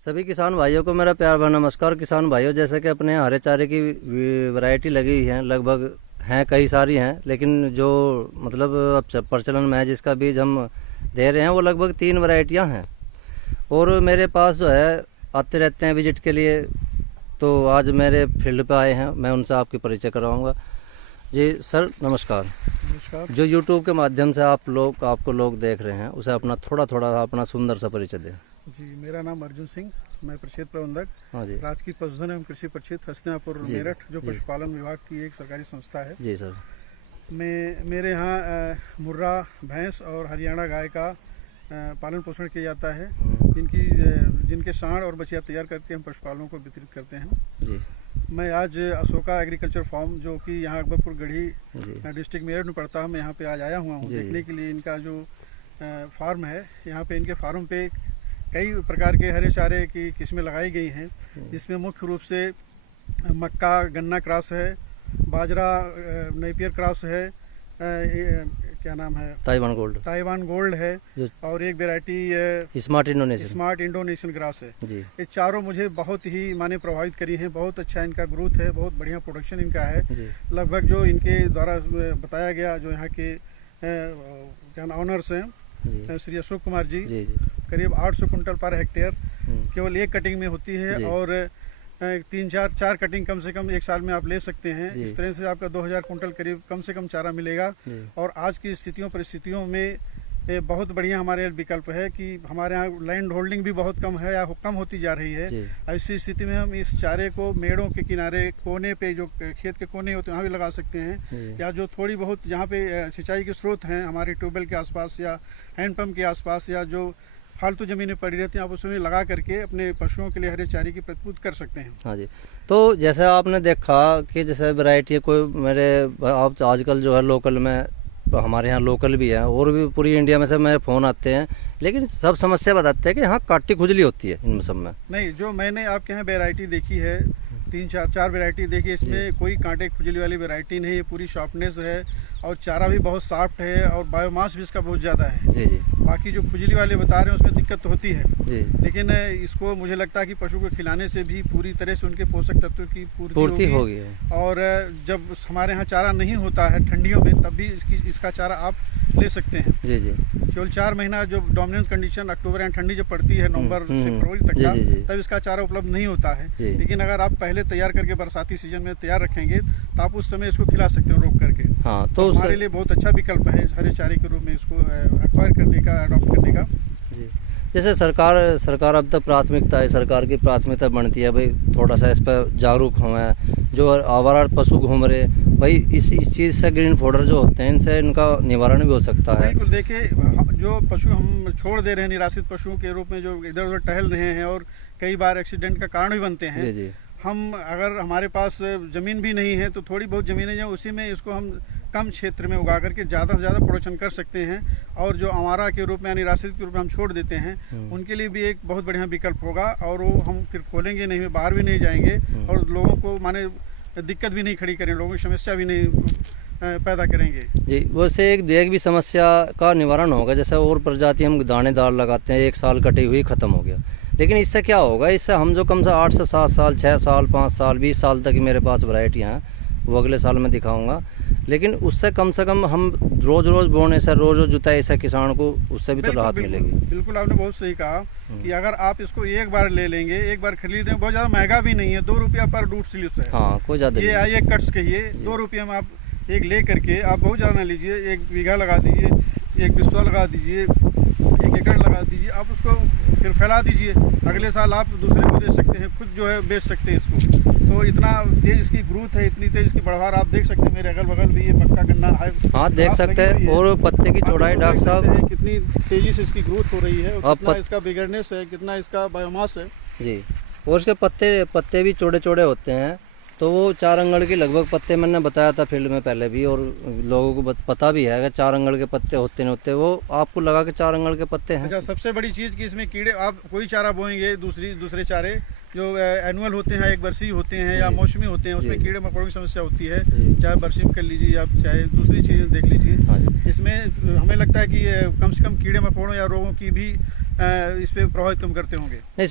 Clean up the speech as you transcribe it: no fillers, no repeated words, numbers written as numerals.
सभी किसान भाइयों को मेरा प्यार भरा नमस्कार। किसान भाइयों, जैसे कि अपने हरे चारे की वैरायटी लगी हुई है, लगभग हैं कई सारी हैं, लेकिन जो मतलब अब प्रचलन में है जिसका बीज हम दे रहे हैं वो लगभग 3 वैरायटियां हैं। और मेरे पास जो है आते रहते हैं विजिट के लिए, तो आज मेरे फील्ड पे आए हैं, मैं उनसे आपकी परिचय करवाऊंगा। जी सर नमस्कार। नमस्कार। जो यूट्यूब के माध्यम से आपको लोग देख रहे हैं, उसे थोड़ा अपना सुंदर सा परिचय दें। जी, मेरा नाम अर्जुन सिंह, मैं प्रक्षेत्र प्रबंधक हाँ जी, राजकीय पशुधन एवं कृषि प्रक्षेत्र हस्तिनापुर मेरठ, जो पशुपालन विभाग की एक सरकारी संस्था है। जी सर। मेरे यहाँ मुर्रा भैंस और हरियाणा गाय का पालन पोषण किया जाता है। जिनके सांड और बछिया तैयार करके हम पशुपालकों को वितरित करते हैं। जी, मैं आज अशोका एग्रीकल्चर फार्म, जो कि यहाँ अकबरपुर गढ़ी डिस्ट्रिक्ट मेरठ में पड़ता है, मैं यहाँ पे आज आया हुआ हूँ देखने के लिए इनका जो फार्म है। यहाँ पे इनके फार्म पे कई प्रकार के हरे चारे की किस्में लगाई गई हैं, जिसमें मुख्य रूप से मक्का गन्ना क्रॉस है, बाजरा नेपियर क्रॉस है, क्या नाम है, ताइवान गोल्ड है, और एक वैरायटी स्मार्ट इंडोनेशियन ग्रास है। ये चारों मुझे बहुत ही प्रभावित करी हैं। बहुत अच्छा इनका ग्रोथ है, बहुत बढ़िया प्रोडक्शन इनका है। लगभग जो इनके द्वारा बताया गया, जो यहाँ के क्या ऑनर्स हैं श्री अशोक कुमार जी, करीब 800 कुंटल पर हेक्टेयर केवल एक कटिंग में होती है, और 3-4 कटिंग कम से कम एक साल में आप ले सकते हैं। इस तरह से आपका 2000 कुंटल करीब कम से कम चारा मिलेगा। और आज की परिस्थितियों में बहुत बढ़िया हमारे विकल्प है कि हमारे यहाँ लैंड होल्डिंग भी बहुत कम है या कम होती जा रही है। ऐसी स्थिति में हम इस चारे को मेड़ों के किनारे, कोने पे, जो खेत के कोने होते हैं वहाँ भी लगा सकते हैं, या जो थोड़ी बहुत जहाँ पे सिंचाई के स्रोत हैं हमारे ट्यूबवेल के आसपास या हैंडपम्प के आसपास, या जो फालतू ज़मीनें पड़ी रहती हैं, आप उसमें लगा करके अपने पशुओं के लिए हरे चारे की प्रतिपूर्ति कर सकते हैं। हाँ जी, तो जैसे आपने देखा कि जैसे वैरायटी कोई आप आजकल जो है लोकल में, हमारे यहाँ लोकल भी है और भी पूरी इंडिया में से मेरे फ़ोन आते हैं, लेकिन सब समस्या बताते हैं कि यहाँ काटी खुजली होती है इन सब में। नहीं, जो मैंने आपके यहाँ वैरायटी देखी है, 3-4 वैरायटी देखी, इसमें कोई कांटे खुजली वाली वैरायटी नहीं है। पूरी सॉफ्टनेस है और चारा भी बहुत सॉफ्ट है और बायोमास भी इसका बहुत ज़्यादा है। जी जी। बाकी जो खुजली वाले बता रहे हैं उसमें दिक्कत तो होती है जी, लेकिन इसको मुझे लगता है कि पशु को खिलाने से भी पूरी तरह से उनके पोषक तत्वों की पूर्ति होगी। और जब हमारे यहाँ चारा नहीं होता है ठंडियों में, तब भी इसका चारा आप ले सकते हैं। जी जी। केवल 4 महीना जो डोमिनेंट कंडीशन अक्टूबर या ठंडी जब पड़ती है, नवंबर से फरवरी तक का, तब इसका चारा उपलब्ध नहीं होता है। लेकिन अगर आप पहले तैयार करके बरसाती सीजन में तैयार रखेंगे तो आप उस समय इसको खिला सकते हो रोक करके। हाँ, तो हमारे लिए बहुत अच्छा विकल्प है हरे चारे के रूप में इसको एक्वायर करने का, अडॉप्ट करने का। जी। जैसे सरकार अब तक प्राथमिकता है, सरकार की प्राथमिकता बनती है भाई थोड़ा सा इस पर जागरूक हों। जो आवारा पशु घूम रहे भाई, इस चीज़ से ग्रीन फोडर जो होते हैं, इनसे इनका निवारण भी हो सकता है। बिल्कुल, देखिए जो पशु हम छोड़ दे रहे हैं निराश्रित पशुओं के रूप में, जो इधर उधर टहल रहे हैं और कई बार एक्सीडेंट का कारण भी बनते हैं। जी। हम अगर हमारे पास ज़मीन भी नहीं है तो थोड़ी बहुत ज़मीनें जो उसी में इसको हम कम क्षेत्र में उगा करके ज़्यादा से ज़्यादा प्रोडक्शन कर सकते हैं। और जो आवारा के रूप में या निराश्रित के रूप में हम छोड़ देते हैं, उनके लिए भी एक बहुत बढ़िया विकल्प होगा। और वो हम फिर खोलेंगे नहीं, बाहर भी नहीं जाएंगे और लोगों को माने दिक्कत भी नहीं खड़ी करें, लोगों की समस्या भी नहीं पैदा करेंगे। जी, वैसे एक भी समस्या का निवारण होगा। जैसे और प्रजाति हम दानेदार लगाते हैं, 1 साल कटी हुई ख़त्म हो गया, लेकिन इससे क्या होगा, इससे हम जो कम से 8 से 7 साल, 6 साल, 5 साल, 20 साल तक मेरे पास वैरायटियाँ हैं, वो अगले साल में दिखाऊंगा। लेकिन उससे कम से कम हम रोज़ बोने से, रोज़ जुताई से किसान को उससे भी तो राहत मिलेगी। बिल्कुल, आपने बहुत सही कहा कि अगर आप इसको एक बार ले लेंगे, एक बार खरीदें, बहुत ज़्यादा महंगा भी नहीं है, 2 रुपया पर रूट स्लिप है। हाँ, कोई ज़्यादा ये आइए कट्स कहिए, 2 रुपये में आप एक ले करके, आप बहुत ज़्यादा ना लीजिए, 1 बीघा लगा दीजिए, 1 बिस्वा लगा दीजिए, 1 एकड़ लगा दीजिए, आप उसको फिर फैला दीजिए। अगले साल आप दूसरे को दे सकते हैं, खुद जो है बेच सकते हैं इसको। तो इतना तेज इसकी ग्रोथ है, इतनी तेज इसकी बढ़वार आप देख सकते हैं। मेरे अगल बगल भी ये मक्का गन्ना है, हाँ देख सकते हैं। और पत्ते की चौड़ाई डॉक्टर साहब, कितनी तेजी से इसकी ग्रोथ हो रही है, और कितना इसका बिगड़नेस है, कितना इसका बायोमास है। जी, और इसके पत्ते भी चौड़े होते हैं। तो वो 4 अंगड़ की लगभग पत्ते मैंने बताया था फील्ड में पहले भी, और लोगों को पता भी है कि 4 अंगड़ के पत्ते होते नहीं होते, वो आपको लगा के 4 अंगड़ के पत्ते हैं। अच्छा, सबसे बड़ी चीज़ कि इसमें कीड़े, आप कोई चारा बोएंगे, दूसरे चारे जो एनुअल होते हैं, 1 वर्षीय होते हैं या मौसमी होते हैं, उसमें कीड़े मकोड़ों की समस्या होती है। चाहे बरसीम कर लीजिए, आप चाहे दूसरी चीज़ें देख लीजिए। इसमें हमें लगता है कि कम से कम कीड़े मकोड़ों या रोगों की भी इस पर प्रभावित कम करते होंगे। नहीं